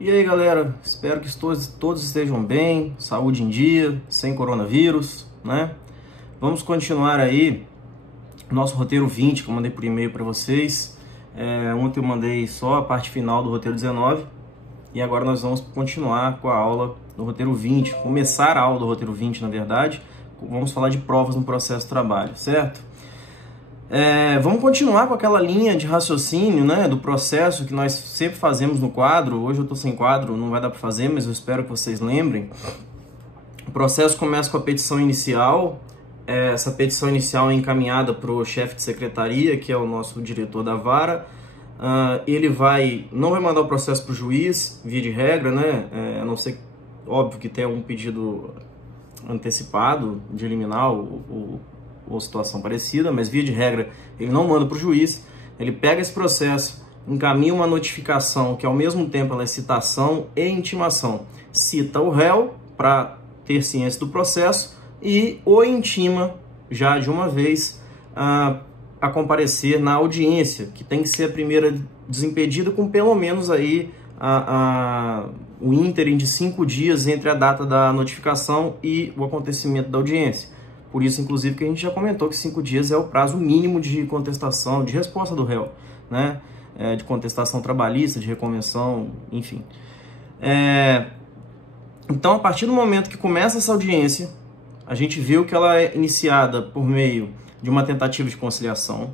E aí galera, espero que todos estejam bem, saúde em dia, sem coronavírus, né? Vamos continuar aí nosso roteiro 20 que eu mandei por e-mail para vocês. Ontem eu mandei só a parte final do roteiro 19 e agora nós vamos continuar com a aula do roteiro 20, começar a aula do roteiro 20 na verdade. Vamos falar de provas no processo de trabalho, certo? Vamos continuar com aquela linha de raciocínio, né, do processo que nós sempre fazemos no quadro. Hoje eu estou sem quadro, não vai dar para fazer, mas eu espero que vocês lembrem. O processo começa com a petição inicial. Essa petição inicial é encaminhada para o chefe de secretaria, que é o nosso diretor da vara. Ele não vai mandar o processo para o juiz, via de regra, né, a não ser, óbvio, que tenha um pedido antecipado de eliminar ou situação parecida, mas via de regra ele não manda para o juiz. Ele pega esse processo, encaminha uma notificação que ao mesmo tempo ela é citação e intimação, cita o réu para ter ciência do processo e o intima já de uma vez a comparecer na audiência, que tem que ser a primeira desimpedida com pelo menos aí o ínterim de 5 dias entre a data da notificação e o acontecimento da audiência. Por isso, inclusive, que a gente já comentou que 5 dias é o prazo mínimo de contestação, de resposta do réu, né? De contestação trabalhista, de reconvenção, enfim. Então, a partir do momento que começa essa audiência, a gente viu que ela é iniciada por meio de uma tentativa de conciliação.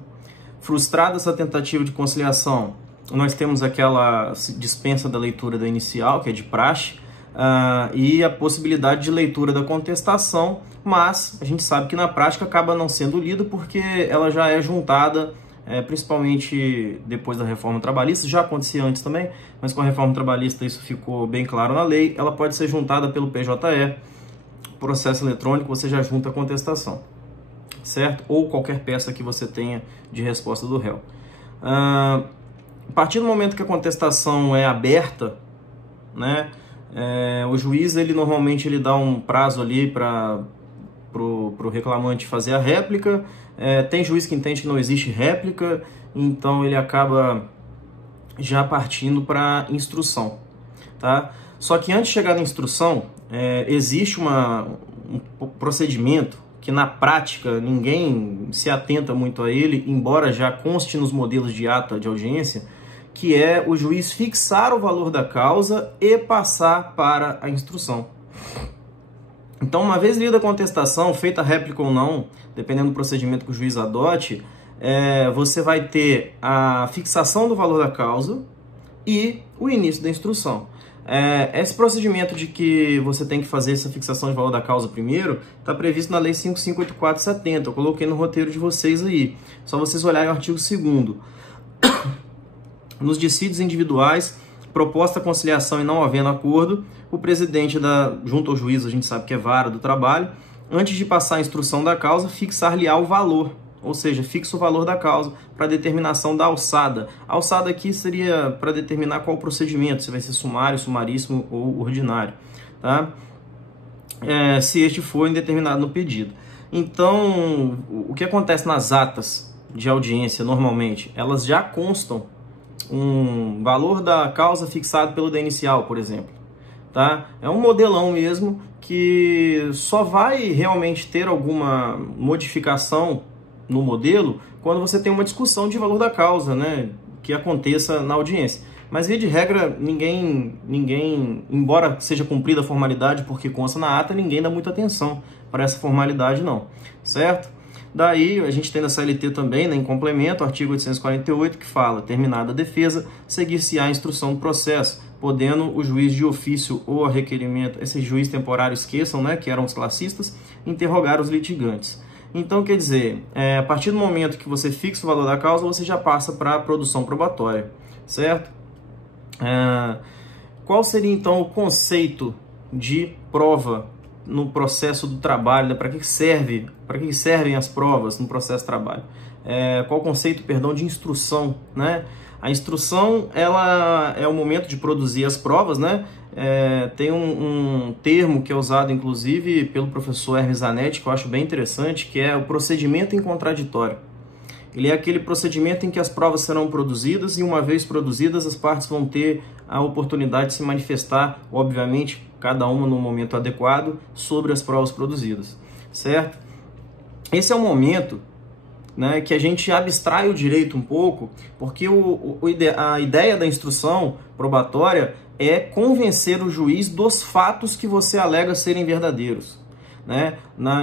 Frustrada essa tentativa de conciliação, nós temos aquela dispensa da leitura da inicial, que é de praxe, e a possibilidade de leitura da contestação, mas a gente sabe que na prática acaba não sendo lida porque ela já é juntada, principalmente depois da reforma trabalhista. Já acontecia antes também, mas com a reforma trabalhista isso ficou bem claro na lei. Ela pode ser juntada pelo PJE, processo eletrônico, você já junta a contestação, certo? Ou qualquer peça que você tenha de resposta do réu. A partir do momento que a contestação é aberta, né, o juiz normalmente dá um prazo ali para o reclamante fazer a réplica. Tem juiz que entende que não existe réplica, então ele acaba já partindo para instrução, tá? Só que antes de chegar na instrução, existe um procedimento que na prática ninguém se atenta muito a ele, embora já conste nos modelos de ata de audiência, que é o juiz fixar o valor da causa e passar para a instrução. Então, uma vez lida a contestação, feita a réplica ou não, dependendo do procedimento que o juiz adote, você vai ter a fixação do valor da causa e o início da instrução. Esse procedimento de que você tem que fazer essa fixação de valor da causa primeiro, está previsto na Lei 5.584/70. Eu coloquei no roteiro de vocês aí. Só vocês olharem o artigo 2º. Nos dissídios individuais, proposta a conciliação e não havendo acordo, o presidente junto ao juiz, a gente sabe que é vara do trabalho, antes de passar a instrução da causa, fixar-lhe-á o valor, ou seja, fixa o valor da causa para determinação da alçada. A alçada aqui seria para determinar qual procedimento, se vai ser sumário, sumaríssimo ou ordinário, tá? Se este for indeterminado no pedido. Então, o que acontece nas atas de audiência, normalmente, elas já constam um valor da causa fixado pelo da inicial, por exemplo, tá? É um modelão mesmo que só vai realmente ter alguma modificação no modelo quando você tem uma discussão de valor da causa, né, que aconteça na audiência. Mas, via de regra, ninguém, embora seja cumprida a formalidade porque consta na ata, ninguém dá muita atenção para essa formalidade não, certo? Daí, a gente tem na CLT também, né, em complemento, o artigo 848, que fala: terminada a defesa, seguir-se-á a instrução do processo, podendo o juiz de ofício ou a requerimento, esse juiz temporário, esqueçam, né, que eram os classistas, interrogar os litigantes. Então, quer dizer, a partir do momento que você fixa o valor da causa, você já passa para a produção probatória, certo? Qual seria, então, o conceito de prova no processo do trabalho? Para que servem as provas no processo de trabalho? Qual o conceito, perdão, de instrução, né? A instrução, ela é o momento de produzir as provas, né? Tem um termo que é usado, inclusive, pelo professor Hermes Zanetti, que eu acho bem interessante, que é o procedimento em contraditório. Ele é aquele procedimento em que as provas serão produzidas e, uma vez produzidas, as partes vão ter a oportunidade de se manifestar, obviamente, cada uma no momento adequado, sobre as provas produzidas, certo? Esse é o momento, né, que a gente abstrai o direito um pouco, porque a ideia da instrução probatória é convencer o juiz dos fatos que você alega serem verdadeiros. Né?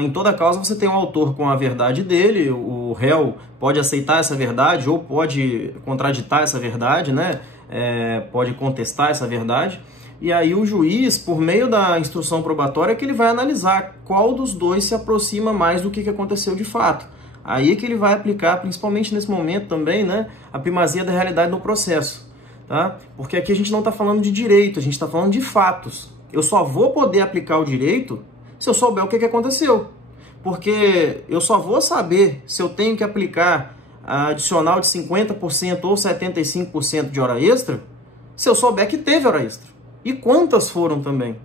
Em toda causa você tem um autor com a verdade dele, o réu pode aceitar essa verdade ou pode contraditar essa verdade, né? Pode contestar essa verdade, e aí o juiz, por meio da instrução probatória, que ele vai analisar qual dos dois se aproxima mais do que aconteceu de fato. Aí é que ele vai aplicar, principalmente nesse momento também, né, a primazia da realidade no processo. Tá? Porque aqui a gente não está falando de direito, a gente está falando de fatos. Eu só vou poder aplicar o direito se eu souber o que aconteceu. Porque eu só vou saber se eu tenho que aplicar a adicional de 50% ou 75% de hora extra se eu souber que teve hora extra. E quantas foram também.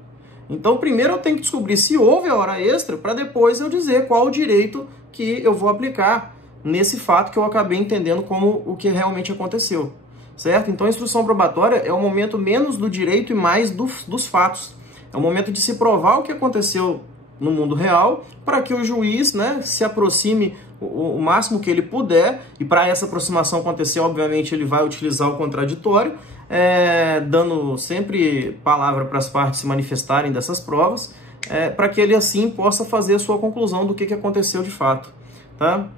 Então, primeiro eu tenho que descobrir se houve a hora extra para depois eu dizer qual o direito que eu vou aplicar nesse fato que eu acabei entendendo como o que realmente aconteceu. Certo? Então, a instrução probatória é o momento menos do direito e mais dos fatos. É o momento de se provar o que aconteceu no mundo real para que o juiz, né, se aproxime o máximo que ele puder, e para essa aproximação acontecer, obviamente, ele vai utilizar o contraditório, dando sempre palavra para as partes se manifestarem dessas provas, para que ele assim possa fazer a sua conclusão do que aconteceu de fato. Tá?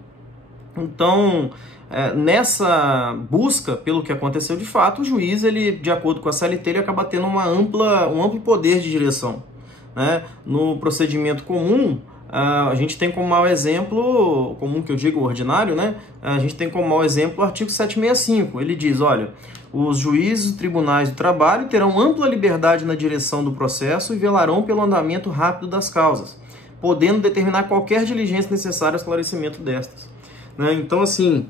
Então, nessa busca pelo que aconteceu de fato, o juiz, ele, de acordo com a CLT, ele acaba tendo um amplo poder de direção. Né? No procedimento comum, a gente tem como mau exemplo, comum que eu digo ordinário, né? A gente tem como mau exemplo o artigo 765. Ele diz, olha, os juízes e tribunais do trabalho terão ampla liberdade na direção do processo e velarão pelo andamento rápido das causas, podendo determinar qualquer diligência necessária ao esclarecimento destas. Né? Então, assim,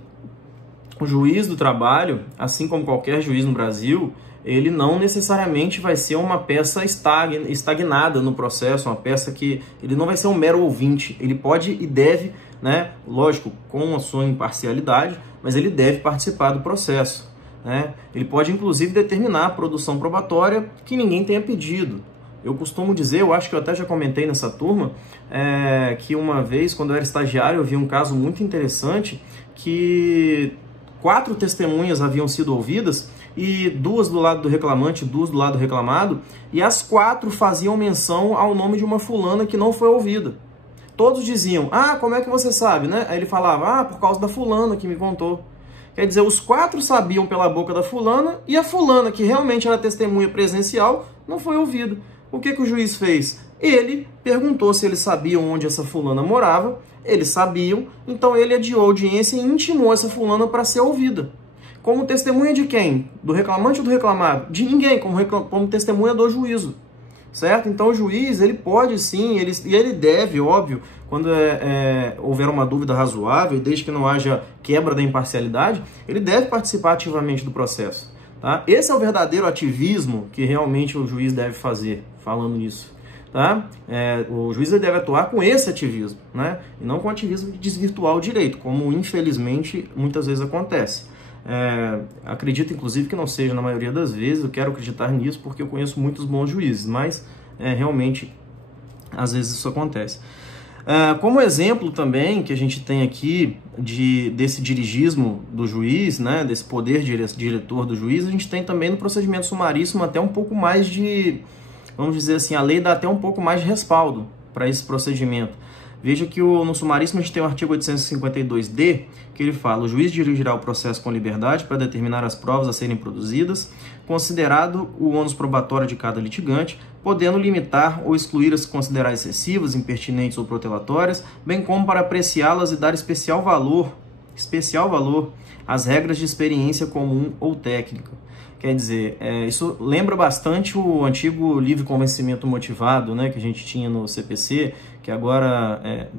o juiz do trabalho, assim como qualquer juiz no Brasil, ele não necessariamente vai ser uma peça estagnada no processo, uma peça que ele não vai ser um mero ouvinte. Ele pode e deve, né, lógico, com a sua imparcialidade, mas ele deve participar do processo. Né? Ele pode, inclusive, determinar a produção probatória que ninguém tenha pedido. Eu costumo dizer, eu acho que eu até já comentei nessa turma, que uma vez, quando eu era estagiário, eu vi um caso muito interessante que 4 testemunhas haviam sido ouvidas, e 2 do lado do reclamante, 2 do lado do reclamado, e as 4 faziam menção ao nome de uma fulana que não foi ouvida. Todos diziam, como é que você sabe? Né? Aí ele falava, por causa da fulana que me contou. Quer dizer, os 4 sabiam pela boca da fulana, e a fulana, que realmente era testemunha presencial, não foi ouvida. O que o juiz fez? Ele perguntou se eles sabiam onde essa fulana morava, eles sabiam, então ele adiou a audiência e intimou essa fulana para ser ouvida. Como testemunha de quem? Do reclamante ou do reclamado? De ninguém, como testemunha do juízo. Certo? Então o juiz, ele pode sim, ele deve, óbvio, quando houver uma dúvida razoável, desde que não haja quebra da imparcialidade, ele deve participar ativamente do processo. Tá? Esse é o verdadeiro ativismo que realmente o juiz deve fazer, falando nisso. Tá? O juiz deve atuar com esse ativismo, né? E não com o ativismo de desvirtuar o direito, como infelizmente muitas vezes acontece. Acredito, inclusive, que não seja na maioria das vezes, eu quero acreditar nisso porque eu conheço muitos bons juízes, mas realmente, às vezes isso acontece. Como exemplo também que a gente tem aqui desse dirigismo do juiz, né, desse poder diretor do juiz, a gente tem também no procedimento sumaríssimo até um pouco mais de, vamos dizer assim, a lei dá até um pouco mais de respaldo para esse procedimento. Veja que no sumaríssimo a gente tem o artigo 852-D, que ele fala: o juiz dirigirá o processo com liberdade para determinar as provas a serem produzidas, considerado o ônus probatório de cada litigante, podendo limitar ou excluir as que considerar excessivas, impertinentes ou protelatórias, bem como para apreciá-las e dar especial valor às regras de experiência comum ou técnica. Quer dizer, isso lembra bastante o antigo livre convencimento motivado, né, que a gente tinha no CPC, que agora,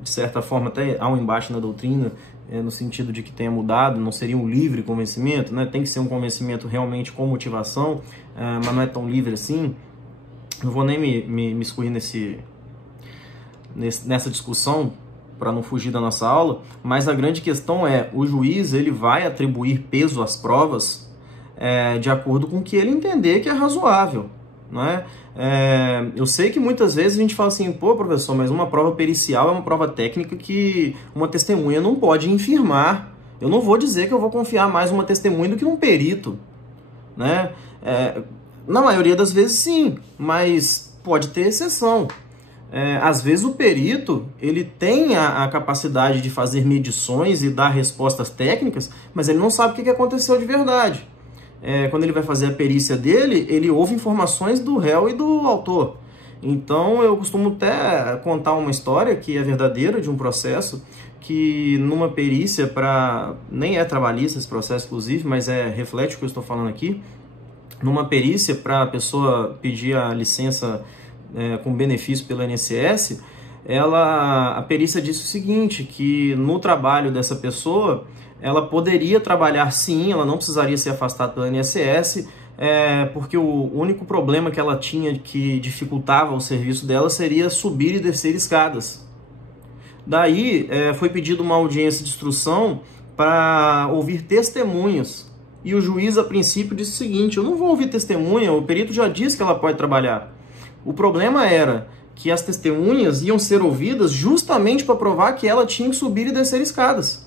de certa forma, até há um embate na doutrina, no sentido de que tenha mudado, não seria um livre convencimento, né? Tem que ser um convencimento realmente com motivação, mas não é tão livre assim. Não vou nem me excluir nessa discussão, para não fugir da nossa aula, mas a grande questão é, o juiz ele vai atribuir peso às provas de acordo com o que ele entender que é razoável, não é? Eu sei que muitas vezes a gente fala assim, pô, professor, mas uma prova pericial é uma prova técnica que uma testemunha não pode infirmar. Eu não vou dizer que eu vou confiar mais numa testemunha do que num perito, né? Na maioria das vezes sim, mas pode ter exceção. Às vezes o perito ele tem a capacidade de fazer medições e dar respostas técnicas, mas ele não sabe o que aconteceu de verdade. Quando ele vai fazer a perícia dele, ele ouve informações do réu e do autor. Então eu costumo até contar uma história que é verdadeira de um processo, que numa perícia nem é trabalhista esse processo inclusive, mas reflete o que eu estou falando aqui, numa perícia para a pessoa pedir a licença com benefício pelo INSS, a perícia disse o seguinte, que no trabalho dessa pessoa, ela poderia trabalhar sim, ela não precisaria ser afastada pelo INSS, porque o único problema que ela tinha que dificultava o serviço dela seria subir e descer escadas. Daí foi pedida uma audiência de instrução para ouvir testemunhas. E o juiz, a princípio, disse o seguinte, eu não vou ouvir testemunha, o perito já disse que ela pode trabalhar. O problema era que as testemunhas iam ser ouvidas justamente para provar que ela tinha que subir e descer escadas.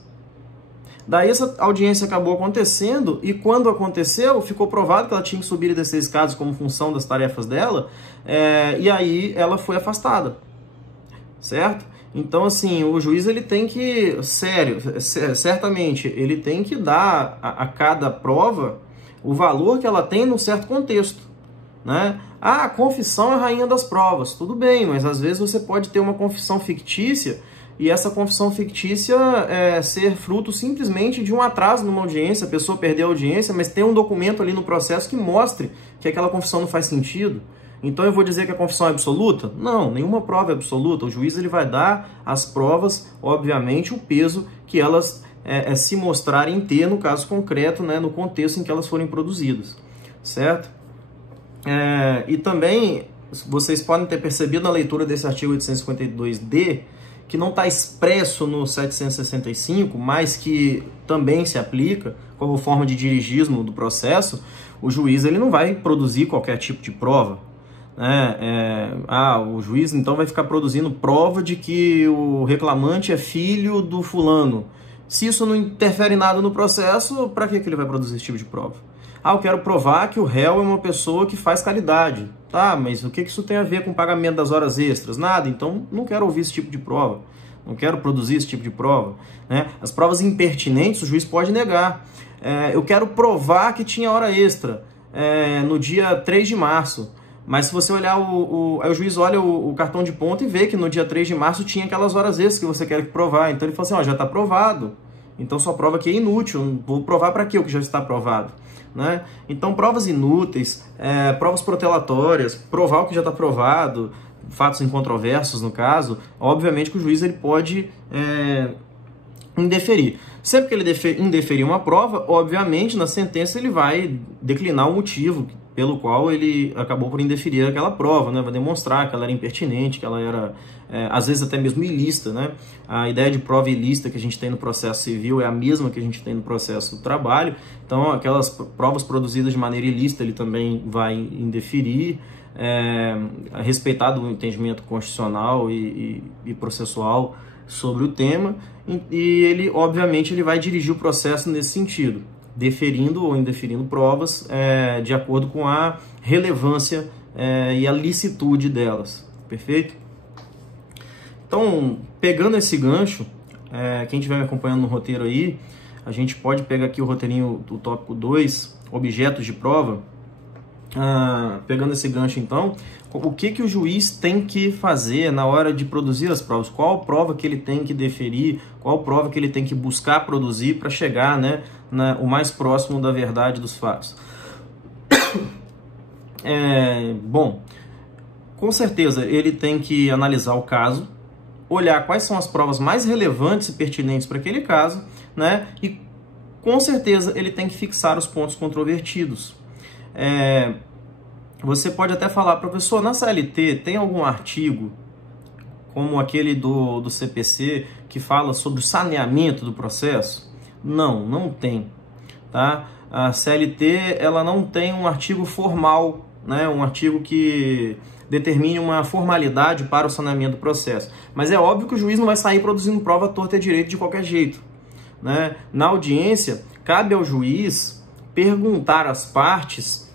Daí essa audiência acabou acontecendo e quando aconteceu, ficou provado que ela tinha que subir e descer escadas como função das tarefas dela, e aí ela foi afastada, certo? Então, assim, o juiz ele tem que, certamente, ele tem que dar a cada prova o valor que ela tem num certo contexto, né? A confissão é a rainha das provas, tudo bem, mas às vezes você pode ter uma confissão fictícia e essa confissão fictícia ser fruto simplesmente de um atraso numa audiência, a pessoa perdeu a audiência, mas tem um documento ali no processo que mostre que aquela confissão não faz sentido. Então eu vou dizer que a confissão é absoluta? Não, nenhuma prova é absoluta. O juiz ele vai dar às provas, obviamente, o peso que elas se mostrarem ter no caso concreto, né, no contexto em que elas forem produzidas, certo? E também, vocês podem ter percebido na leitura desse artigo 852D, que não está expresso no 765, mas que também se aplica como forma de dirigismo do processo, o juiz ele não vai produzir qualquer tipo de prova. O juiz então vai ficar produzindo prova de que o reclamante é filho do fulano. Se isso não interfere em nada no processo, para que ele vai produzir esse tipo de prova? Eu quero provar que o réu é uma pessoa que faz caridade. Tá, mas o que isso tem a ver com o pagamento das horas extras? Nada, então não quero ouvir esse tipo de prova. Não quero produzir esse tipo de prova, né? As provas impertinentes o juiz pode negar. Eu quero provar que tinha hora extra no dia 3 de março. Mas se você olhar, aí o juiz olha o cartão de ponto e vê que no dia 3 de março tinha aquelas horas extras que você quer provar. Então ele fala assim, já está provado. Então sua prova aqui é inútil. Vou provar para quê o que já está provado? Né? Então provas inúteis, provas protelatórias, provar o que já está provado, fatos incontroversos no caso, obviamente que o juiz ele pode indeferir. Sempre que ele indeferir uma prova, obviamente na sentença ele vai declinar o motivo pelo qual ele acabou por indeferir aquela prova, né? Vai demonstrar que ela era impertinente, que ela era, às vezes, até mesmo ilícita, né? A ideia de prova ilícita que a gente tem no processo civil é a mesma que a gente tem no processo do trabalho, então aquelas provas produzidas de maneira ilícita ele também vai indeferir, respeitado o entendimento constitucional e processual sobre o tema, e ele, obviamente, ele vai dirigir o processo nesse sentido, deferindo ou indeferindo provas de acordo com a relevância e a licitude delas, perfeito? Então, pegando esse gancho, quem estiver me acompanhando no roteiro aí, a gente pode pegar aqui o roteirinho do tópico 2, objetos de prova. Pegando esse gancho então, o que o juiz tem que fazer na hora de produzir as provas? Qual prova que ele tem que deferir? Qual prova que ele tem que buscar produzir para chegar, né, o mais próximo da verdade dos fatos? Bom, com certeza ele tem que analisar o caso, olhar quais são as provas mais relevantes e pertinentes para aquele caso, né, e com certeza ele tem que fixar os pontos controvertidos. Você pode até falar, professor, na CLT tem algum artigo como aquele do CPC, que fala sobre o saneamento do processo? Não tem. Tá? A CLT ela não tem um artigo formal, né? Um artigo que determine uma formalidade para o saneamento do processo. Mas é óbvio que o juiz não vai sair produzindo prova torta e direito de qualquer jeito, né? Na audiência, cabe ao juiz perguntar às partes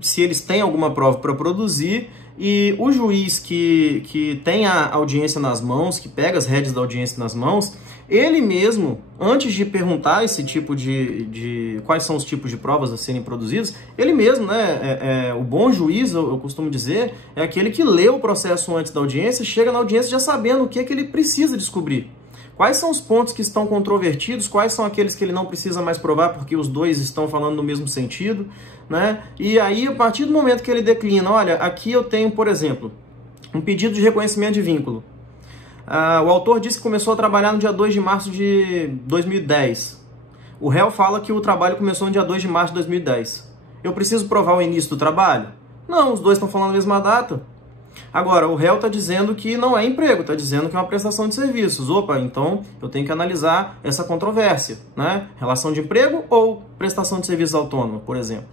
se eles têm alguma prova para produzir, e o juiz que tem a audiência nas mãos, que pega as rédeas da audiência nas mãos, ele mesmo, antes de perguntar esse tipo de quais são os tipos de provas a serem produzidas, ele mesmo, né, o bom juiz, eu costumo dizer, é aquele que lê o processo antes da audiência, chega na audiência já sabendo o que ele precisa descobrir. Quais são os pontos que estão controvertidos, quais são aqueles que ele não precisa mais provar porque os dois estão falando no mesmo sentido, né? E aí, a partir do momento que ele declina, olha, aqui eu tenho, por exemplo, um pedido de reconhecimento de vínculo. O autor disse que começou a trabalhar no dia 2 de março de 2010. O réu fala que o trabalho começou no dia 2 de março de 2010. Eu preciso provar o início do trabalho? Não, os dois estão falando a mesma data. Agora, o réu está dizendo que não é emprego, está dizendo que é uma prestação de serviços. Opa, então eu tenho que analisar essa controvérsia, né? Relação de emprego ou prestação de serviços autônoma, por exemplo.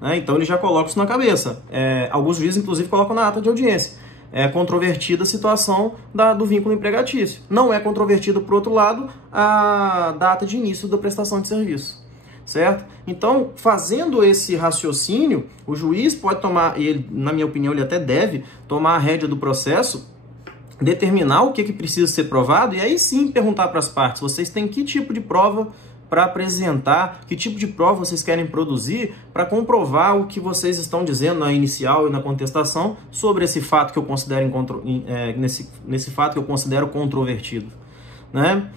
Né? Então ele já coloca isso na cabeça. Alguns juízes, inclusive, colocam na ata de audiência. É controvertida a situação do vínculo empregatício. Não é controvertida, por outro lado, a data de início da prestação de serviço. Certo? Então, fazendo esse raciocínio, o juiz pode tomar, e ele, na minha opinião, ele até deve tomar a rédea do processo, determinar o que precisa ser provado, e aí sim perguntar para as partes, vocês têm que tipo de prova para apresentar, que tipo de prova vocês querem produzir para comprovar o que vocês estão dizendo na inicial e na contestação sobre esse fato que eu considero nesse fato que eu considero controvertido, né?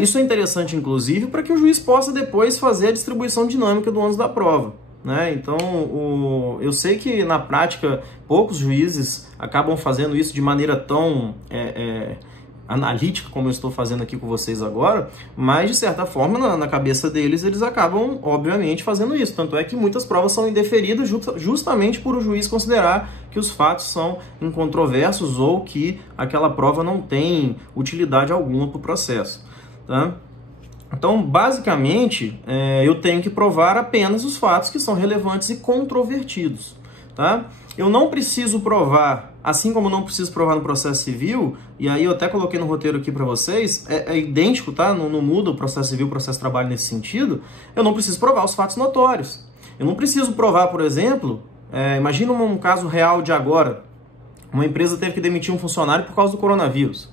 Isso é interessante, inclusive, para que o juiz possa depois fazer a distribuição dinâmica do ônus da prova, né? Então, eu sei que na prática poucos juízes acabam fazendo isso de maneira tão analítica como eu estou fazendo aqui com vocês agora, mas de certa forma na cabeça deles eles acabam obviamente fazendo isso, tanto é que muitas provas são indeferidas justamente por o juiz considerar que os fatos são incontroversos ou que aquela prova não tem utilidade alguma para o processo, tá? Então, basicamente, eu tenho que provar apenas os fatos que são relevantes e controvertidos, tá? Eu não preciso provar, assim como não preciso provar no processo civil, e aí eu até coloquei no roteiro aqui para vocês, é idêntico, tá? Não muda o processo civil, o processo de trabalho nesse sentido. Eu não preciso provar os fatos notórios. Eu não preciso provar, por exemplo, imagina um caso real de agora, uma empresa teve que demitir um funcionário por causa do coronavírus.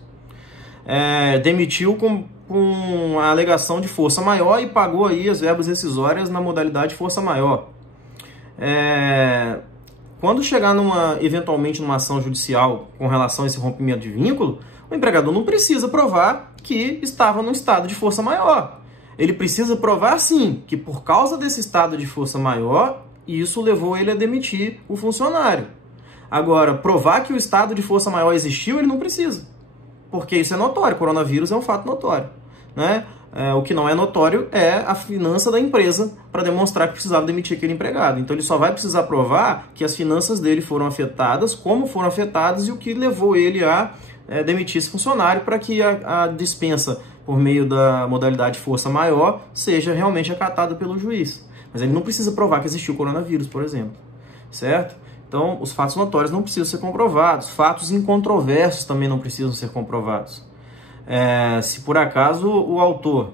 Demitiu com a alegação de força maior e pagou aí as verbas rescisórias na modalidade força maior. Quando chegar eventualmente numa ação judicial com relação a esse rompimento de vínculo, o empregador não precisa provar que estava num estado de força maior. Ele precisa provar, sim, que por causa desse estado de força maior, isso levou ele a demitir o funcionário. Agora, provar que o estado de força maior existiu, ele não precisa, porque isso é notório, o coronavírus é um fato notório, né? O que não é notório é a finança da empresa para demonstrar que precisava demitir aquele empregado. Então ele só vai precisar provar que as finanças dele foram afetadas, como foram afetadas e o que levou ele a demitir esse funcionário para que a dispensa por meio da modalidade força maior seja realmente acatada pelo juiz. Mas ele não precisa provar que existiu o coronavírus, por exemplo. Certo? Então os fatos notórios não precisam ser comprovados. Fatos incontroversos também não precisam ser comprovados. Se por acaso o autor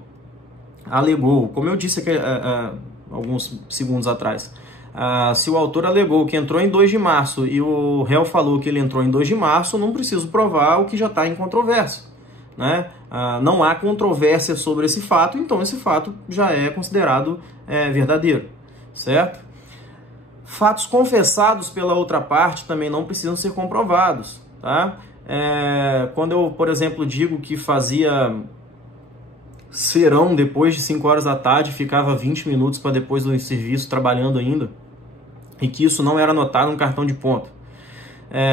alegou, como eu disse aqui, alguns segundos atrás, se o autor alegou que entrou em 2 de março e o réu falou que ele entrou em 2 de março, não preciso provar o que já está em controvérsia, né? Não há controvérsia sobre esse fato, então esse fato já é considerado verdadeiro, certo? Fatos confessados pela outra parte também não precisam ser comprovados, tá? Quando eu, por exemplo, digo que fazia serão depois de 5 horas da tarde, ficava 20 minutos para depois do serviço trabalhando ainda, e que isso não era anotado no cartão de ponto.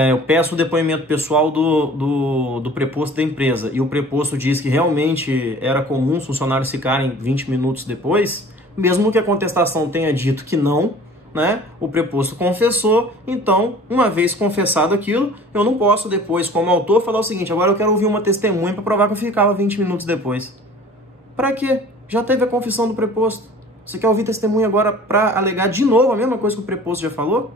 Eu peço o depoimento pessoal do preposto da empresa, e o preposto diz que realmente era comum os funcionários ficarem 20 minutos depois, mesmo que a contestação tenha dito que não, né? O preposto confessou, então, uma vez confessado aquilo, eu não posso depois, como autor, falar o seguinte: agora eu quero ouvir uma testemunha para provar que eu ficava 20 minutos depois. Para quê? Já teve a confissão do preposto. Você quer ouvir testemunha agora para alegar de novo a mesma coisa que o preposto já falou?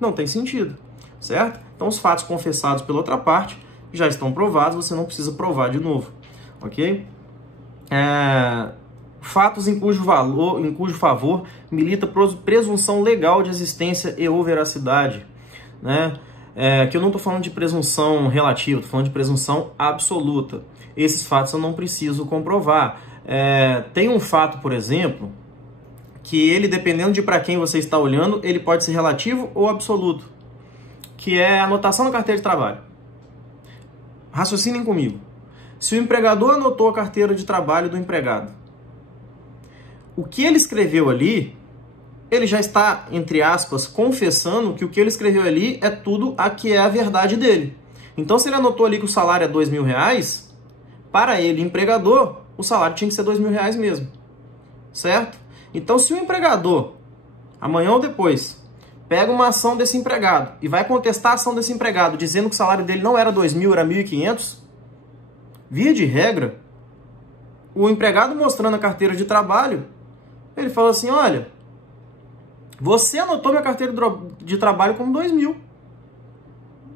Não tem sentido, certo? Então, os fatos confessados pela outra parte já estão provados, você não precisa provar de novo, ok? Fatos em cujo favor milita presunção legal de existência e ou veracidade, né? Que eu não estou falando de presunção relativa, estou falando de presunção absoluta. Esses fatos eu não preciso comprovar. Tem um fato, por exemplo, que ele, dependendo de para quem você está olhando, ele pode ser relativo ou absoluto, que é a anotação na carteira de trabalho. Raciocinem comigo. Se o empregador anotou a carteira de trabalho do empregado, o que ele escreveu ali, ele já está, entre aspas, confessando que o que ele escreveu ali é tudo a que é a verdade dele. Então, se ele anotou ali que o salário é R$2.000, para ele, empregador, o salário tinha que ser R$2.000 mesmo, certo? Então, se o empregador, amanhã ou depois, pega uma ação desse empregado e vai contestar a ação desse empregado, dizendo que o salário dele não era 2.000, era 1.500, via de regra, o empregado mostrando a carteira de trabalho, ele fala assim: olha, você anotou minha carteira de trabalho como 2.000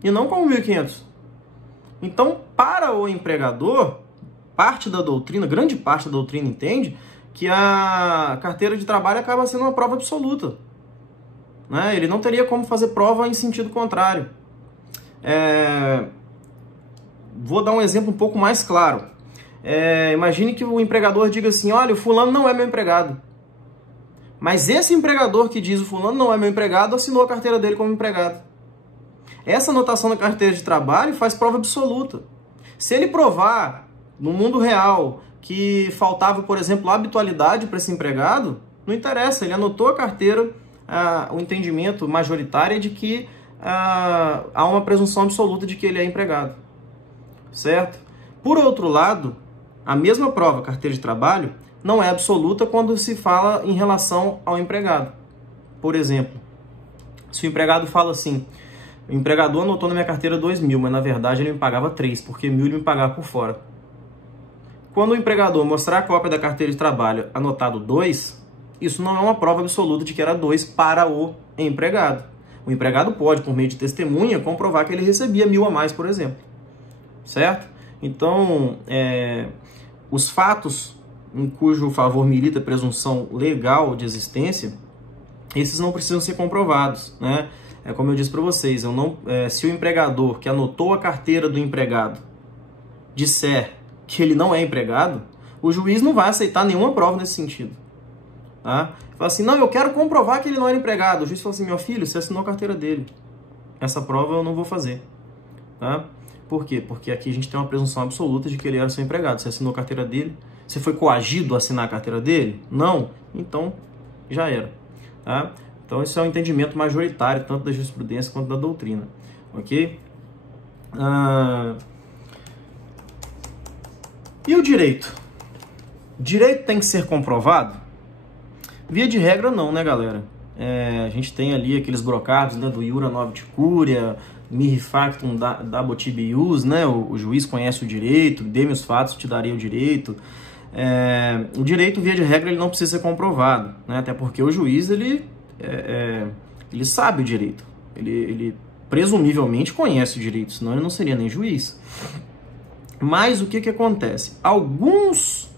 e não como 1.500. Então, para o empregador, parte da doutrina, grande parte da doutrina entende que a carteira de trabalho acaba sendo uma prova absoluta, né? Ele não teria como fazer prova em sentido contrário. Vou dar um exemplo um pouco mais claro. Imagine que o empregador diga assim: olha, o fulano não é meu empregado. Mas esse empregador que diz o fulano não é meu empregado, assinou a carteira dele como empregado. Essa anotação na carteira de trabalho faz prova absoluta. Se ele provar no mundo real que faltava, por exemplo, habitualidade para esse empregado, não interessa, ele anotou a carteira, o entendimento majoritário é de que há uma presunção absoluta de que ele é empregado, certo? Por outro lado, a mesma prova, carteira de trabalho, não é absoluta quando se fala em relação ao empregado. Por exemplo, se o empregado fala assim: o empregador anotou na minha carteira 2.000, mas na verdade ele me pagava 3, porque 1.000 ele me pagava por fora. Quando o empregador mostrar a cópia da carteira de trabalho anotado 2, isso não é uma prova absoluta de que era 2 para o empregado. O empregado pode, por meio de testemunha, comprovar que ele recebia 1.000 a mais, por exemplo. Certo? Então, os fatos em cujo favor milita a presunção legal de existência, esses não precisam ser comprovados, né? Como eu disse para vocês, se o empregador que anotou a carteira do empregado disser que ele não é empregado, o juiz não vai aceitar nenhuma prova nesse sentido. Tá? Fala assim: não, eu quero comprovar que ele não era empregado. O juiz fala assim: meu filho, você assinou a carteira dele. Essa prova eu não vou fazer. Tá? Por quê? Porque aqui a gente tem uma presunção absoluta de que ele era seu empregado. Você assinou a carteira dele? Você foi coagido a assinar a carteira dele? Não? Então, já era. Tá? Então, isso é um entendimento majoritário, tanto da jurisprudência quanto da doutrina. Ok? E o direito? Direito tem que ser comprovado? Via de regra, não, né, galera? A gente tem ali aqueles brocados, né, do iura novit curia, mihi factum dabotibius, né? O juiz conhece o direito, dê-me os fatos, te darei o direito. O direito, via de regra, ele não precisa ser comprovado, né? Até porque o juiz, ele sabe o direito. Ele presumivelmente conhece o direito, senão ele não seria nem juiz. Mas o que acontece? Alguns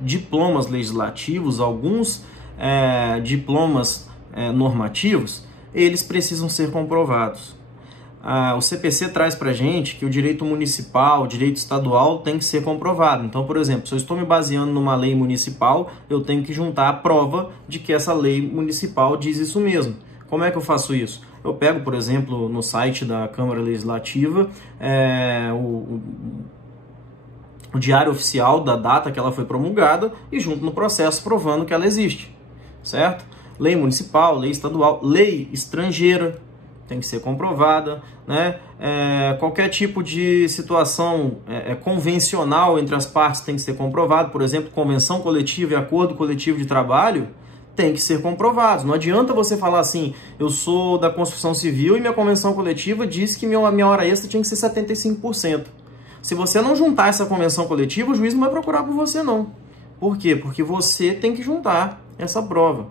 diplomas legislativos, alguns diplomas normativos, eles precisam ser comprovados. O CPC traz para a gente que o direito municipal, o direito estadual tem que ser comprovado. Então, por exemplo, se eu estou me baseando numa lei municipal, eu tenho que juntar a prova de que essa lei municipal diz isso mesmo. Como é que eu faço isso? Eu pego, por exemplo, no site da Câmara Legislativa, o diário oficial da data que ela foi promulgada e junto no processo provando que ela existe, certo? Lei municipal, lei estadual, lei estrangeira tem que ser comprovada, né? Qualquer tipo de situação convencional entre as partes tem que ser comprovado. Por exemplo, convenção coletiva e acordo coletivo de trabalho têm que ser comprovados. Não adianta você falar assim, eu sou da construção civil e minha convenção coletiva diz que minha hora extra tinha que ser 75%. Se você não juntar essa convenção coletiva, o juiz não vai procurar por você, não. Por quê? Porque você tem que juntar essa prova,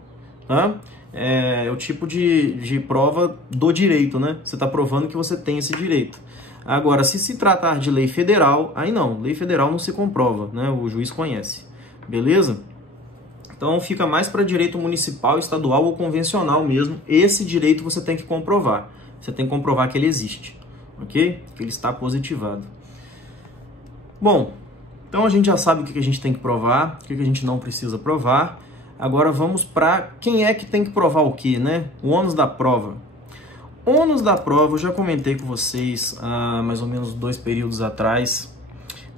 tá? É o tipo de prova do direito, né? Você está provando que você tem esse direito. Agora, se tratar de lei federal, aí não. Lei federal não se comprova, né? O juiz conhece. Beleza? Então, fica mais para direito municipal, estadual ou convencional mesmo. Esse direito você tem que comprovar. Você tem que comprovar que ele existe, ok? Que ele está positivado. Bom, então a gente já sabe o que a gente tem que provar, o que a gente não precisa provar. Agora vamos para quem é que tem que provar o que, né? O ônus da prova. O ônus da prova, eu já comentei com vocês há mais ou menos 2 períodos atrás,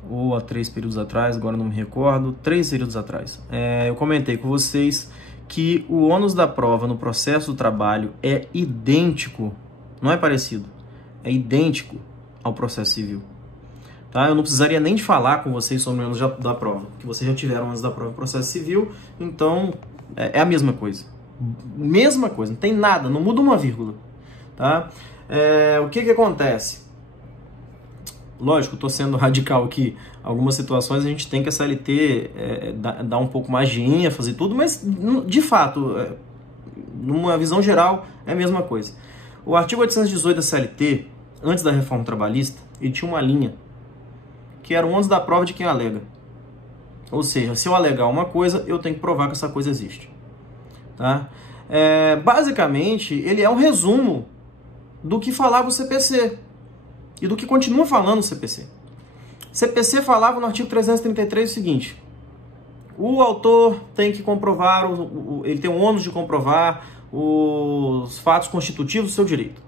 ou há 3 períodos atrás, agora não me recordo, 3 períodos atrás. Eu comentei com vocês que o ônus da prova no processo do trabalho é idêntico, não é parecido, é idêntico ao processo civil. Tá? Eu não precisaria nem de falar com vocês sobre o ônus da prova, que vocês já tiveram ônus da prova no processo civil, então é a mesma coisa. Mesma coisa, não tem nada, não muda uma vírgula. Tá? O que acontece? Lógico, estou sendo radical aqui. Algumas situações a gente tem que a CLT dar um pouco mais de ênfase, tudo, mas de fato, numa visão geral, é a mesma coisa. O artigo 818 da CLT, antes da reforma trabalhista, ele tinha uma linha que era o ônus da prova de quem alega. Ou seja, se eu alegar uma coisa, eu tenho que provar que essa coisa existe. Tá? Basicamente, ele é um resumo do que falava o CPC e do que continua falando o CPC. CPC falava no artigo 333 o seguinte: o autor tem que comprovar, ele tem o ônus de comprovar os fatos constitutivos do seu direito.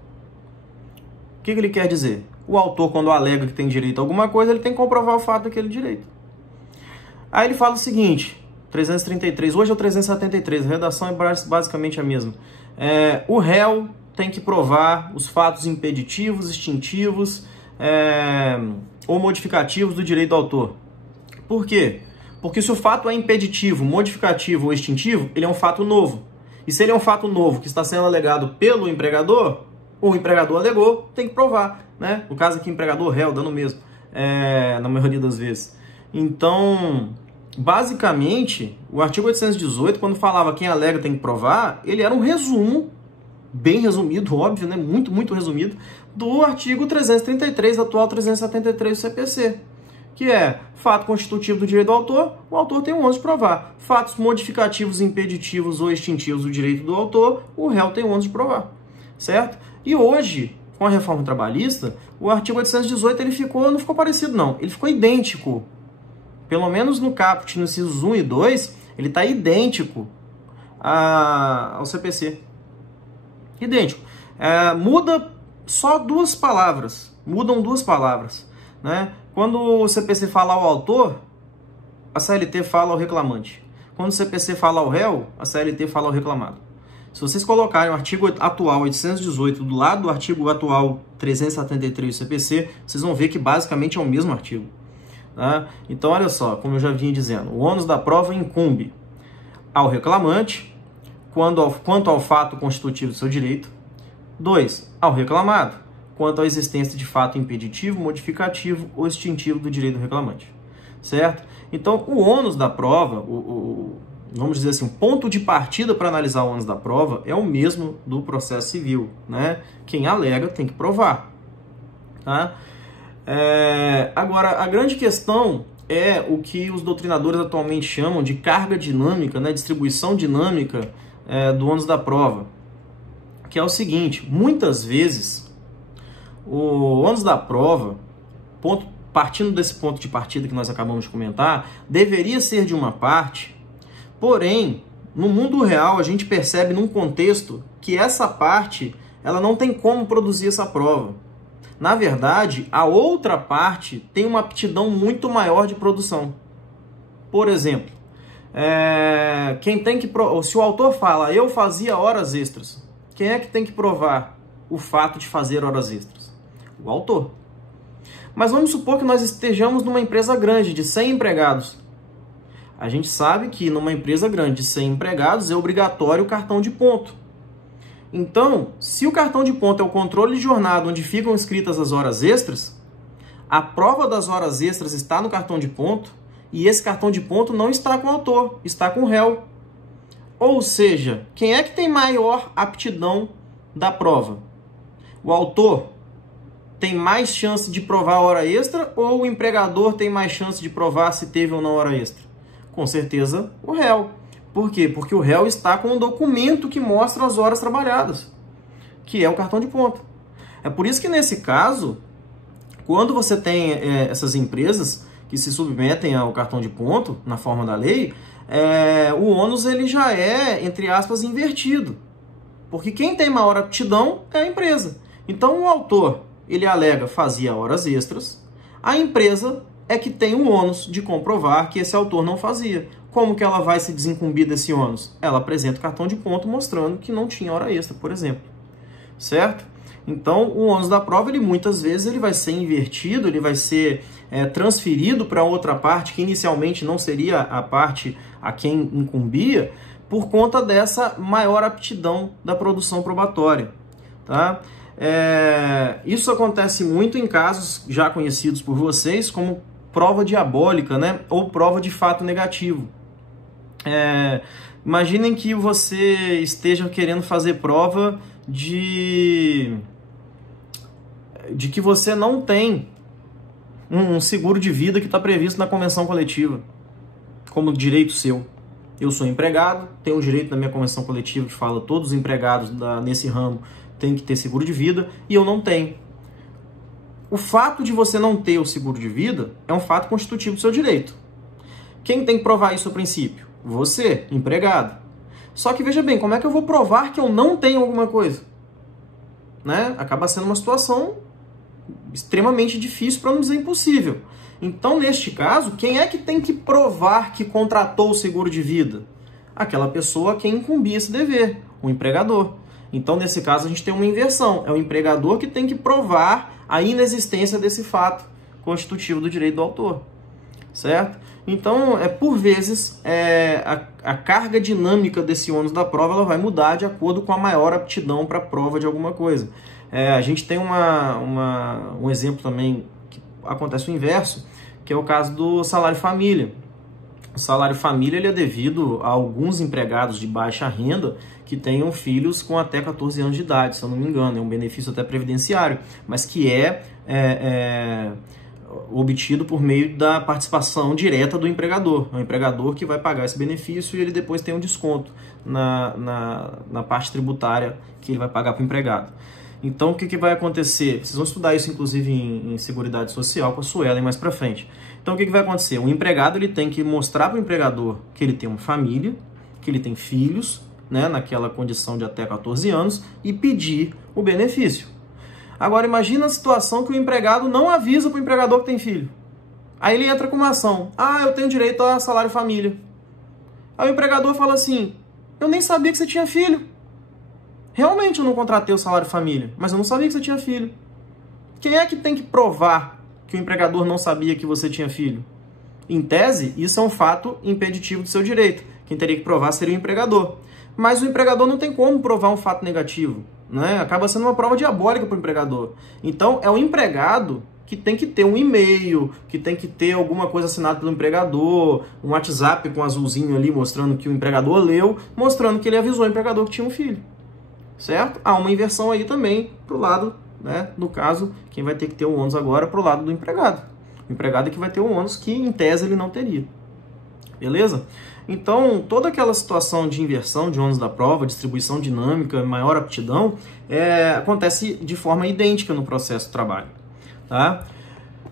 O que ele quer dizer? O autor, quando alega que tem direito a alguma coisa, ele tem que comprovar o fato daquele direito. Aí ele fala o seguinte, 333, hoje é o 373, a redação é basicamente a mesma. O réu tem que provar os fatos impeditivos, extintivos ou modificativos do direito do autor. Por quê? Porque se o fato é impeditivo, modificativo ou extintivo, ele é um fato novo. E se ele é um fato novo que está sendo alegado pelo empregador, o empregador alegou, tem que provar. Né? No caso aqui, empregador, réu, dando o mesmo, na maioria das vezes. Então, basicamente, o artigo 818, quando falava quem alega tem que provar, ele era um resumo, bem resumido, óbvio, né? Muito resumido, do artigo 333, atual 373 do CPC, que é fato constitutivo do direito do autor, o autor tem o ônus de provar. Fatos modificativos, impeditivos ou extintivos do direito do autor, o réu tem o ônus de provar, certo? E hoje, com a reforma trabalhista, o artigo 818 ele não ficou parecido, não. Ele ficou idêntico. Pelo menos no caput, no incisos 1 e 2, ele está idêntico ao CPC. Idêntico. Muda só 2 palavras. Mudam 2 palavras. Né? Quando o CPC fala ao autor, a CLT fala ao reclamante. Quando o CPC fala ao réu, a CLT fala ao reclamado. Se vocês colocarem o artigo atual 818 do lado do artigo atual 373 do CPC, vocês vão ver que basicamente é o mesmo artigo. Tá? Então, olha só, como eu já vinha dizendo, o ônus da prova incumbe ao reclamante, quanto ao fato constitutivo do seu direito. 2. Ao reclamado, quanto à existência de fato impeditivo, modificativo ou extintivo do direito do reclamante. Certo? Então, o ônus da prova, vamos dizer assim, o ponto de partida para analisar o ônus da prova é o mesmo do processo civil, né? Quem alega tem que provar. Tá? Agora, a grande questão é o que os doutrinadores atualmente chamam de carga dinâmica, né? Distribuição dinâmica do ônus da prova, que é o seguinte: muitas vezes o ônus da prova, partindo desse ponto de partida que nós acabamos de comentar, deveria ser de uma parte. Porém, no mundo real, a gente percebe num contexto que essa parte ela não tem como produzir essa prova. Na verdade, a outra parte tem uma aptidão muito maior de produção. Por exemplo, se o autor fala, eu fazia horas extras, quem é que tem que provar o fato de fazer horas extras? O autor. Mas vamos supor que nós estejamos numa empresa grande, de 100 empregados. A gente sabe que numa empresa grande de 100 empregados é obrigatório o cartão de ponto. Então, se o cartão de ponto é o controle de jornada onde ficam escritas as horas extras, a prova das horas extras está no cartão de ponto e esse cartão de ponto não está com o autor, está com o réu. Ou seja, quem é que tem maior aptidão da prova? O autor tem mais chance de provar a hora extra ou o empregador tem mais chance de provar se teve ou não hora extra? Com certeza, o réu. Por quê? Porque o réu está com um documento que mostra as horas trabalhadas, que é o cartão de ponto. É por isso que, nesse caso, quando você tem essas empresas que se submetem ao cartão de ponto, na forma da lei, o ônus ele já é, entre aspas, invertido. Porque quem tem maior aptidão é a empresa. Então, o autor, ele alega fazia horas extras, a empresa é que tem o ônus de comprovar que esse autor não fazia. Como que ela vai se desincumbir desse ônus? Ela apresenta o cartão de ponto mostrando que não tinha hora extra, por exemplo. Certo? Então, o ônus da prova, ele muitas vezes ele vai ser invertido, ele vai ser transferido para outra parte, que inicialmente não seria a parte a quem incumbia, por conta dessa maior aptidão da produção probatória. Tá? Isso acontece muito em casos já conhecidos por vocês, como prova diabólica, né? Ou prova de fato negativo. Imaginem que você esteja querendo fazer prova de que você não tem um seguro de vida que está previsto na convenção coletiva, como direito seu. Eu sou empregado, tenho um direito na minha convenção coletiva que fala que todos os empregados nesse ramo têm que ter seguro de vida, e eu não tenho. O fato de você não ter o seguro de vida é um fato constitutivo do seu direito. Quem tem que provar isso a princípio? Você, empregado. Só que veja bem, como é que eu vou provar que eu não tenho alguma coisa? Né? Acaba sendo uma situação extremamente difícil, para não dizer impossível. Então, neste caso, quem é que tem que provar que contratou o seguro de vida? Aquela pessoa a quem incumbia esse dever, o empregador. Então, nesse caso, a gente tem uma inversão. É o empregador que tem que provar a inexistência desse fato constitutivo do direito do autor. Certo? Então, por vezes, a carga dinâmica desse ônus da prova ela vai mudar de acordo com a maior aptidão para a prova de alguma coisa. A gente tem um exemplo também que acontece o inverso, que é o caso do salário família. O salário família ele é devido a alguns empregados de baixa renda que tenham filhos com até 14 anos de idade, se eu não me engano. É um benefício até previdenciário, mas que obtido por meio da participação direta do empregador. É o empregador que vai pagar esse benefício e ele depois tem um desconto na parte tributária que ele vai pagar para o empregado. Então, o que vai acontecer? Vocês vão estudar isso, inclusive, em Seguridade Social com a Suelen mais para frente. Então, o que vai acontecer? O empregado ele tem que mostrar para o empregador que ele tem uma família, que ele tem filhos, né, naquela condição de até 14 anos, e pedir o benefício. Agora, imagina a situação que o empregado não avisa para o empregador que tem filho. Aí ele entra com uma ação. Eu tenho direito a salário família. Aí o empregador fala assim, eu nem sabia que você tinha filho. Realmente eu não contratei o salário família, mas eu não sabia que você tinha filho. Quem é que tem que provar que o empregador não sabia que você tinha filho? Em tese, isso é um fato impeditivo do seu direito. Quem teria que provar seria o empregador. Mas o empregador não tem como provar um fato negativo, né? Acaba sendo uma prova diabólica para o empregador. Então, é o empregado que tem que ter um e-mail, que tem que ter alguma coisa assinada pelo empregador, um WhatsApp com um azulzinho ali mostrando que o empregador leu, mostrando que ele avisou o empregador que tinha um filho. Certo? Há uma inversão aí também pro lado, né? No caso, quem vai ter que ter o ônus agora pro lado do empregado. O empregado é que vai ter o ônus que, em tese, ele não teria. Beleza? Então, toda aquela situação de inversão de ônus da prova, distribuição dinâmica, maior aptidão, acontece de forma idêntica no processo de trabalho. Tá?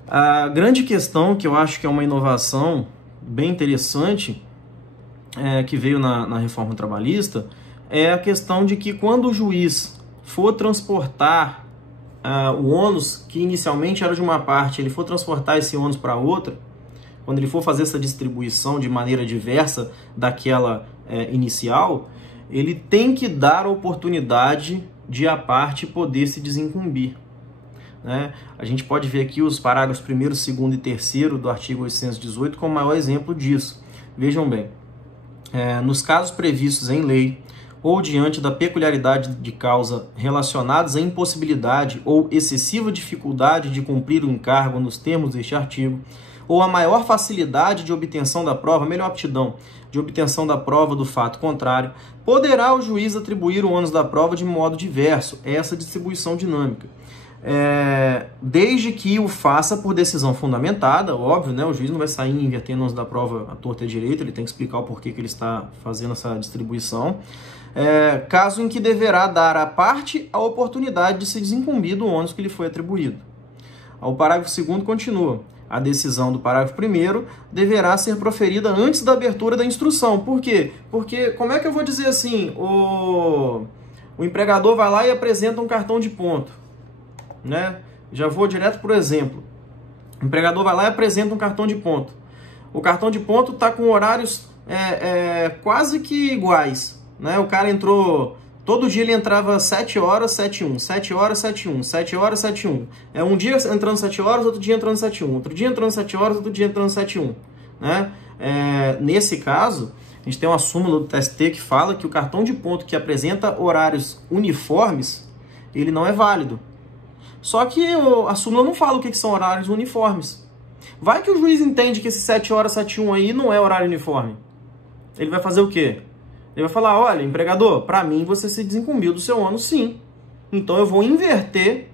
A grande questão, que eu acho que é uma inovação bem interessante, que veio na reforma trabalhista, é a questão de que quando o juiz for transportar o ônus, que inicialmente era de uma parte, ele for transportar esse ônus para outra, quando ele for fazer essa distribuição de maneira diversa daquela inicial, ele tem que dar a oportunidade de a parte poder se desincumbir. Né? A gente pode ver aqui os parágrafos 1º, 2º e 3º do artigo 818 como maior exemplo disso. Vejam bem, nos casos previstos em lei ou diante da peculiaridade de causa relacionados à impossibilidade ou excessiva dificuldade de cumprir o encargo nos termos deste artigo, ou a maior facilidade de obtenção da prova, melhor aptidão de obtenção da prova do fato contrário, poderá o juiz atribuir o ônus da prova de modo diverso, essa distribuição dinâmica. Desde que o faça por decisão fundamentada, óbvio, né? O juiz não vai sair invertendo o ônus da prova à torta e à direita, ele tem que explicar o porquê que ele está fazendo essa distribuição. Caso em que deverá dar à parte a oportunidade de se desincumbir do ônus que lhe foi atribuído. O parágrafo 2º continua. A decisão do parágrafo 1º deverá ser proferida antes da abertura da instrução. Por quê? Porque, como é que eu vou dizer assim, o empregador vai lá e apresenta um cartão de ponto, né? Já vou direto para o exemplo. O empregador vai lá e apresenta um cartão de ponto. O cartão de ponto está com horários quase que iguais, né? O cara entrou... Todo dia ele entrava 7 horas, 7:1, 7 horas, 7:1, 7 horas, 7:1. Um dia entrando 7 horas, outro dia entrando 7:1. Outro dia entrando 7 horas, outro dia entrando 7:1. Né? Nesse caso, a gente tem uma súmula do TST que fala que o cartão de ponto que apresenta horários uniformes, ele não é válido. Só que a súmula não fala o que são horários uniformes. Vai que o juiz entende que esse 7 horas, 7:1 aí não é horário uniforme. Ele vai fazer o quê? Ele vai falar, olha, empregador, para mim você se desincumbiu do seu ônus, sim. Então eu vou inverter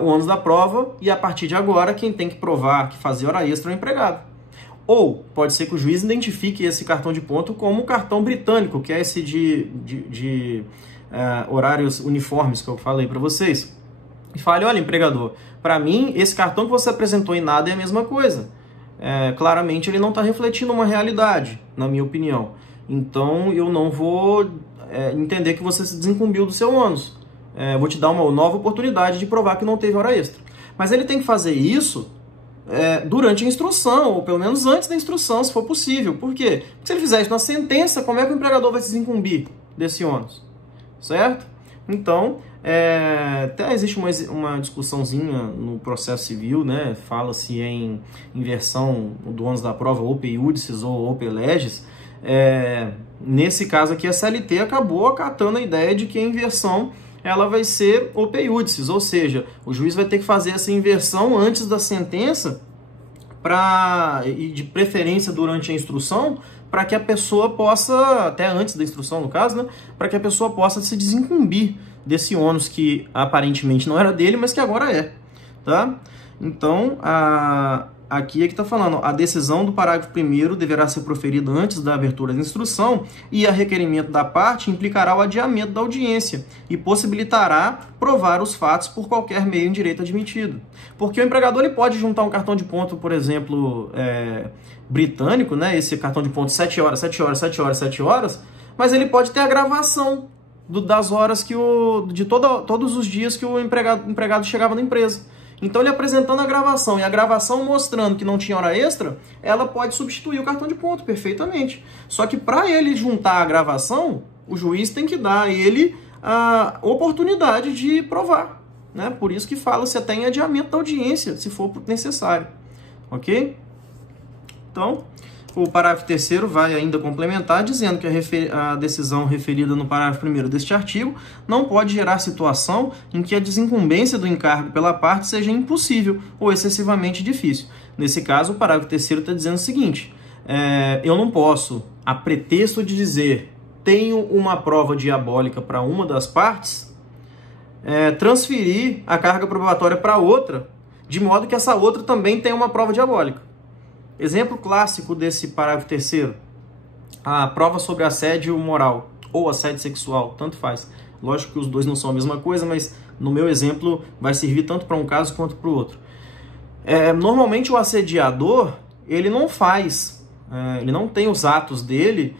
o ônus da prova e a partir de agora quem tem que provar que fazia hora extra é o empregado. Ou pode ser que o juiz identifique esse cartão de ponto como o cartão britânico, que é esse de horários uniformes que eu falei para vocês. E fale, olha, empregador, para mim esse cartão que você apresentou em nada é a mesma coisa. Claramente ele não está refletindo uma realidade, na minha opinião. Então, eu não vou entender que você se desincumbiu do seu ônus. Vou te dar uma nova oportunidade de provar que não teve hora extra. Mas ele tem que fazer isso durante a instrução, ou pelo menos antes da instrução, se for possível. Por quê? Porque se ele fizer isso na sentença, como é que o empregador vai se desincumbir desse ônus? Certo? Então, até existe uma discussãozinha no processo civil, né? Fala-se em inversão do ônus da prova, ou iudices ou legis. Nesse caso aqui, a CLT acabou acatando a ideia de que a inversão ela vai ser ope iudices, ou seja, o juiz vai ter que fazer essa inversão antes da sentença e de preferência durante a instrução, para que a pessoa possa, até antes da instrução no caso, né, para que a pessoa possa se desincumbir desse ônus que aparentemente não era dele, mas que agora é. Tá? Então, aqui é que está falando, a decisão do parágrafo 1º deverá ser proferida antes da abertura da instrução e a requerimento da parte implicará o adiamento da audiência e possibilitará provar os fatos por qualquer meio em direito admitido. Porque o empregador ele pode juntar um cartão de ponto, por exemplo, britânico, né? Esse cartão de ponto 7 horas, 7 horas, 7 horas, 7 horas, mas ele pode ter a gravação das horas de todos os dias que o empregado chegava na empresa. Então, ele apresentando a gravação e a gravação mostrando que não tinha hora extra, ela pode substituir o cartão de ponto perfeitamente. Só que para ele juntar a gravação, o juiz tem que dar a ele a oportunidade de provar. Né? Por isso que fala-se até em adiamento da audiência, se for necessário. Ok? Então, o parágrafo 3º vai ainda complementar, dizendo que a decisão referida no parágrafo 1º deste artigo não pode gerar situação em que a desincumbência do encargo pela parte seja impossível ou excessivamente difícil. Nesse caso, o parágrafo 3º está dizendo o seguinte, eu não posso, a pretexto de dizer tenho uma prova diabólica para uma das partes, transferir a carga probatória para outra, de modo que essa outra também tenha uma prova diabólica. Exemplo clássico desse parágrafo 3º, a prova sobre assédio moral ou assédio sexual, tanto faz. Lógico que os dois não são a mesma coisa, mas no meu exemplo vai servir tanto para um caso quanto para o outro. Normalmente o assediador, ele não faz, ele não tem os atos dele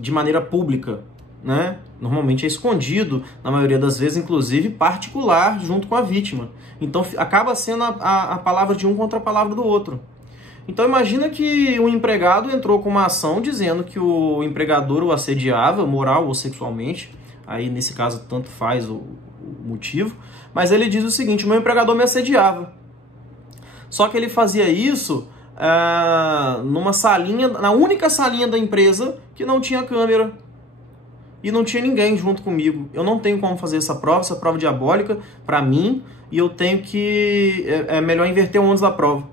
de maneira pública, né? Normalmente é escondido, na maioria das vezes, inclusive particular, junto com a vítima. Então acaba sendo a palavra de um contra a palavra do outro. Então imagina que um empregado entrou com uma ação dizendo que o empregador o assediava, moral ou sexualmente, aí nesse caso tanto faz o motivo, mas ele diz o seguinte, o meu empregador me assediava. Só que ele fazia isso numa salinha, na única salinha da empresa que não tinha câmera e não tinha ninguém junto comigo. Eu não tenho como fazer essa prova diabólica para mim, e eu tenho que... É melhor inverter o ônus da prova.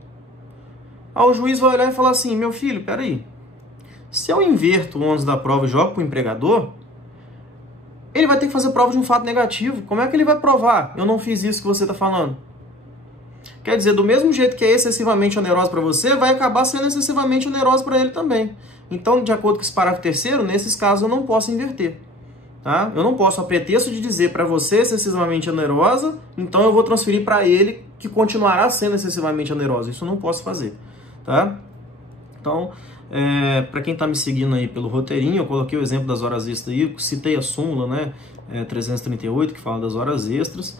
Aí o juiz vai olhar e falar assim, meu filho, peraí, se eu inverto o ônus da prova e jogo para o empregador, ele vai ter que fazer prova de um fato negativo. Como é que ele vai provar? Eu não fiz isso que você está falando. Quer dizer, do mesmo jeito que é excessivamente oneroso para você, vai acabar sendo excessivamente oneroso para ele também. Então, de acordo com esse parágrafo terceiro, nesses casos eu não posso inverter. Tá? Eu não posso, a pretexto de dizer para você excessivamente onerosa, então eu vou transferir para ele que continuará sendo excessivamente onerosa. Isso eu não posso fazer. Tá? Então, para quem está me seguindo aí pelo roteirinho, eu coloquei o exemplo das horas extras aí, citei a súmula, né, 338, que fala das horas extras,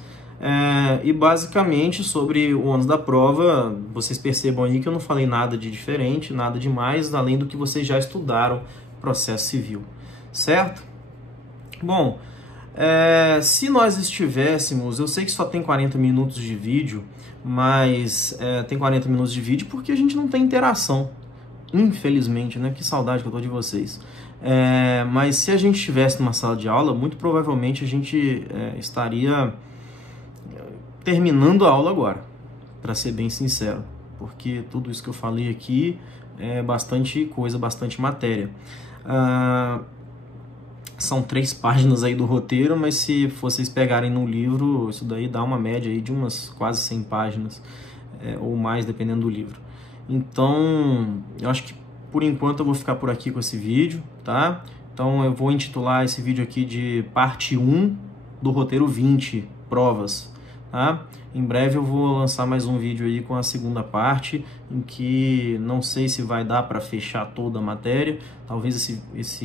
e basicamente sobre o ônus da prova, vocês percebam aí que eu não falei nada de diferente, nada demais, além do que vocês já estudaram processo civil, certo? Bom, se nós estivéssemos, eu sei que só tem 40 minutos de vídeo, mas tem 40 minutos de vídeo porque a gente não tem interação. Infelizmente, né? Que saudade que eu tô de vocês. Mas se a gente estivesse numa sala de aula, muito provavelmente a gente estaria terminando a aula agora, para ser bem sincero, porque tudo isso que eu falei aqui é bastante coisa, bastante matéria. São 3 páginas aí do roteiro, mas se vocês pegarem no livro, isso daí dá uma média aí de umas quase 100 páginas, ou mais, dependendo do livro. Então, eu acho que por enquanto eu vou ficar por aqui com esse vídeo, tá? Então eu vou intitular esse vídeo aqui de parte 1 do roteiro 20, provas, tá? Em breve eu vou lançar mais um vídeo aí com a segunda parte, em que não sei se vai dar para fechar toda a matéria, talvez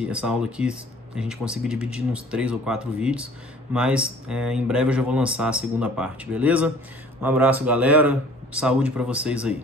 essa aula aqui a gente consiga dividir nos 3 ou 4 vídeos, mas em breve eu já vou lançar a segunda parte, beleza? Um abraço, galera, saúde para vocês aí.